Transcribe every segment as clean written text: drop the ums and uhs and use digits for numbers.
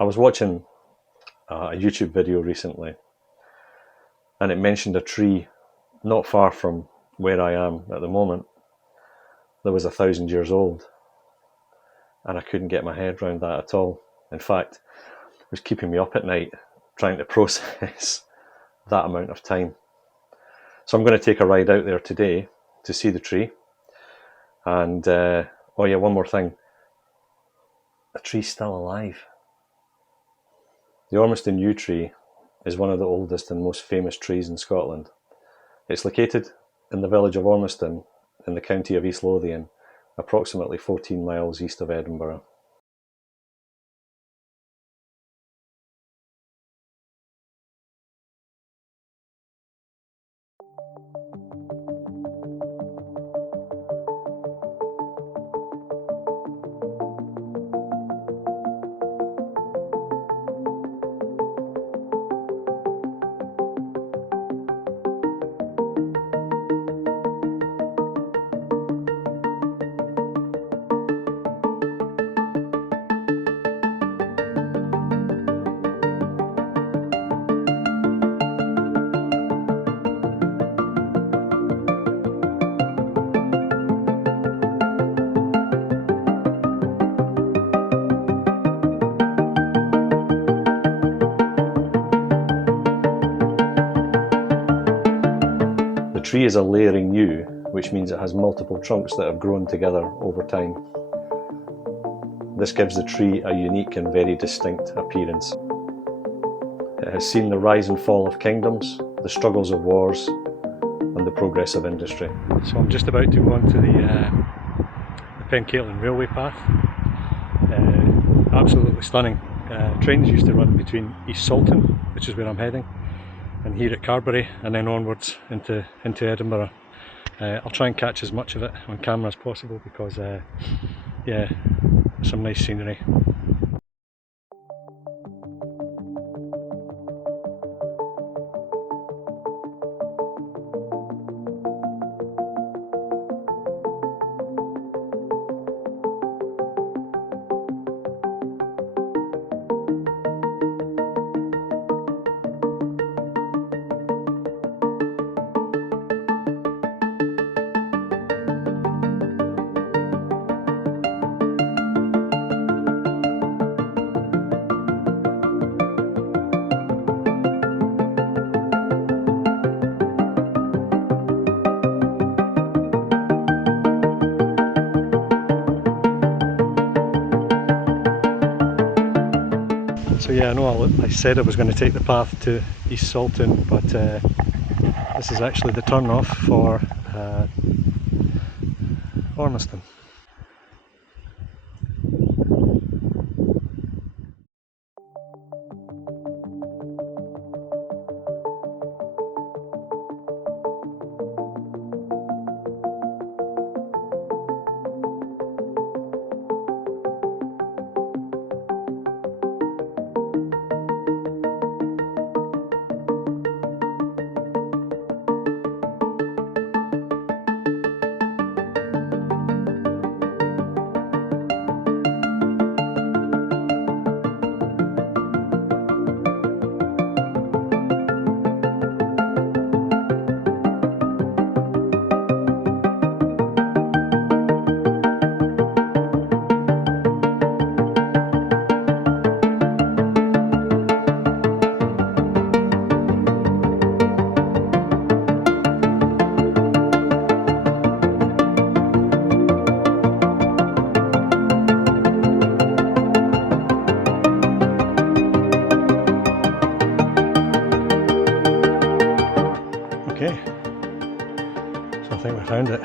I was watching a YouTube video recently, and it mentioned a tree not far from where I am at the moment that was 1,000 years old, and I couldn't get my head around that at all. In fact, it was keeping me up at night trying to process that amount of time. So I'm going to take a ride out there today to see the tree. And oh yeah, one more thing, the tree's still alive. The Ormiston Yew tree is one of the oldest and most famous trees in Scotland. It's located in the village of Ormiston in the county of East Lothian, approximately 14 miles east of Edinburgh. The tree is a layering yew, which means it has multiple trunks that have grown together over time. This gives the tree a unique and very distinct appearance. It has seen the rise and fall of kingdoms, the struggles of wars, and the progress of industry. So I'm just about to go onto the Pencaitlin railway path. Absolutely stunning. Trains used to run between East Salton, which is where I'm heading, and here at Carbery, and then onwards into Edinburgh. I'll try and catch as much of it on camera as possible because yeah, some nice scenery. So yeah, I know I said I was going to take the path to East Salton, but this is actually the turn off for Ormiston. Okay, so I think we found it.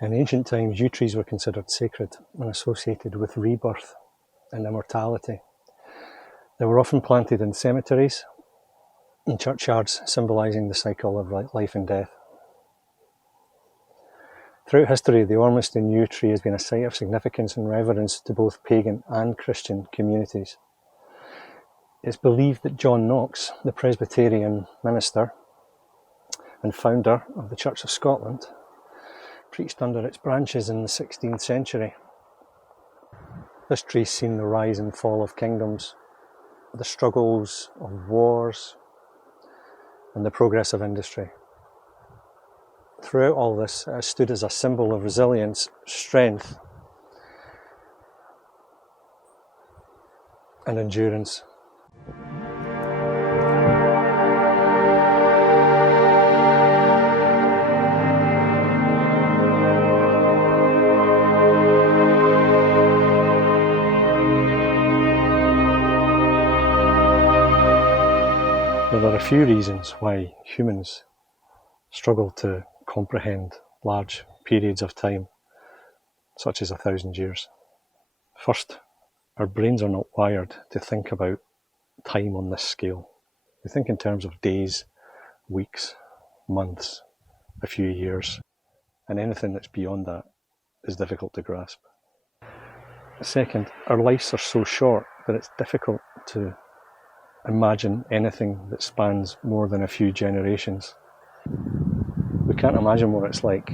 In ancient times, yew trees were considered sacred and associated with rebirth and immortality. They were often planted in cemeteries and churchyards, symbolising the cycle of life and death. Throughout history, the Ormiston Yew tree has been a site of significance and reverence to both pagan and Christian communities. It's believed that John Knox, the Presbyterian minister and founder of the Church of Scotland, preached under its branches in the 16th century. This tree's seen the rise and fall of kingdoms, the struggles of wars, and the progress of industry. Throughout all this, it has stood as a symbol of resilience, strength, and endurance. There are a few reasons why humans struggle to comprehend large periods of time, such as 1,000 years. First, our brains are not wired to think about time on this scale. We think in terms of days, weeks, months, a few years, and anything that's beyond that is difficult to grasp. Second, our lives are so short that it's difficult to imagine anything that spans more than a few generations. We can't imagine what it's like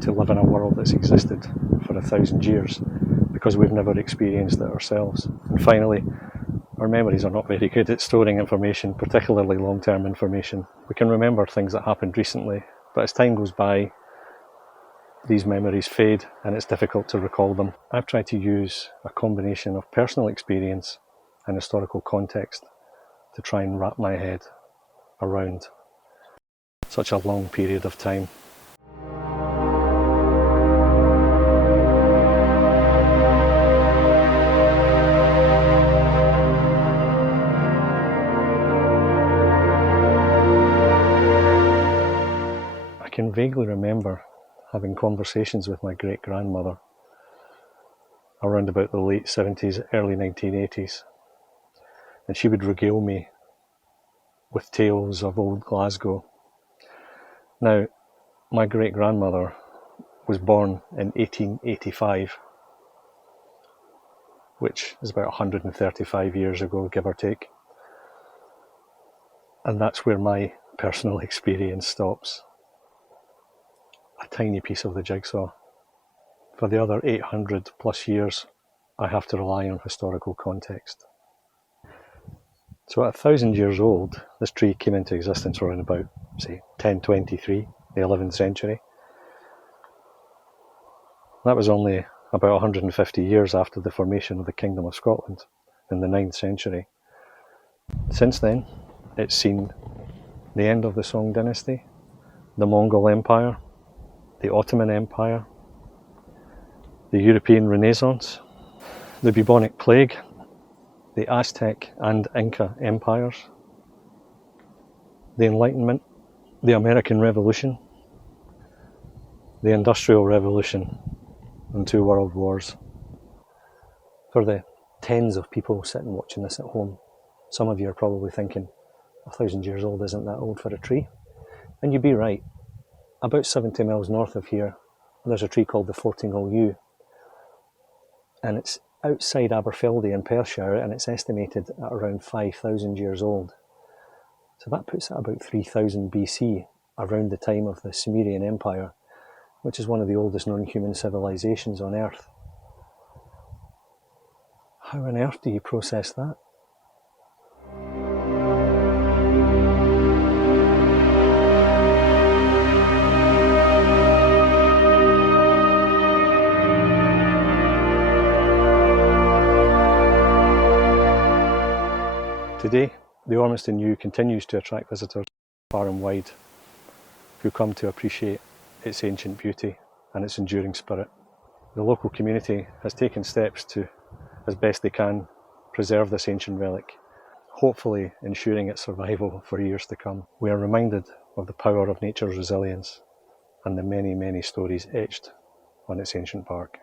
to live in a world that's existed for 1,000 years because we've never experienced it ourselves. And finally, our memories are not very good at storing information, particularly long-term information. We can remember things that happened recently, but as time goes by, these memories fade and it's difficult to recall them. I've tried to use a combination of personal experience and historical context to try and wrap my head around such a long period of time. I can vaguely remember having conversations with my great-grandmother around about the late 70s, early 1980s, and she would regale me with tales of old Glasgow. Now, my great-grandmother was born in 1885, which is about 135 years ago, give or take. And that's where my personal experience stops. A tiny piece of the jigsaw. For the other 800 plus years, I have to rely on historical context. So at 1,000 years old, this tree came into existence around about, say, 1023, the 11th century. That was only about 150 years after the formation of the Kingdom of Scotland in the 9th century. Since then, it's seen the end of the Song dynasty, the Mongol Empire, the Ottoman Empire, the European Renaissance, the bubonic plague, the Aztec and Inca empires, the Enlightenment, the American Revolution, the Industrial Revolution, and 2 world wars. For the tens of people sitting watching this at home, some of you are probably thinking, 1,000 years old isn't that old for a tree? And you'd be right. About 70 miles north of here, there's a tree called the Lothian Yew, and it's outside Aberfeldy in Perthshire, and it's estimated at around 5,000 years old. So that puts it about 3000 BC, around the time of the Sumerian Empire, which is one of the oldest known human civilizations on Earth. How on earth do you process that? Today, the Ormiston Yew continues to attract visitors far and wide who come to appreciate its ancient beauty and its enduring spirit. The local community has taken steps to, as best they can, preserve this ancient relic, hopefully ensuring its survival for years to come. We are reminded of the power of nature's resilience and the many, many stories etched on its ancient bark.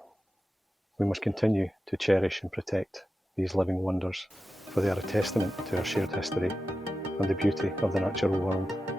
We must continue to cherish and protect these living wonders, for they are a testament to our shared history and the beauty of the natural world.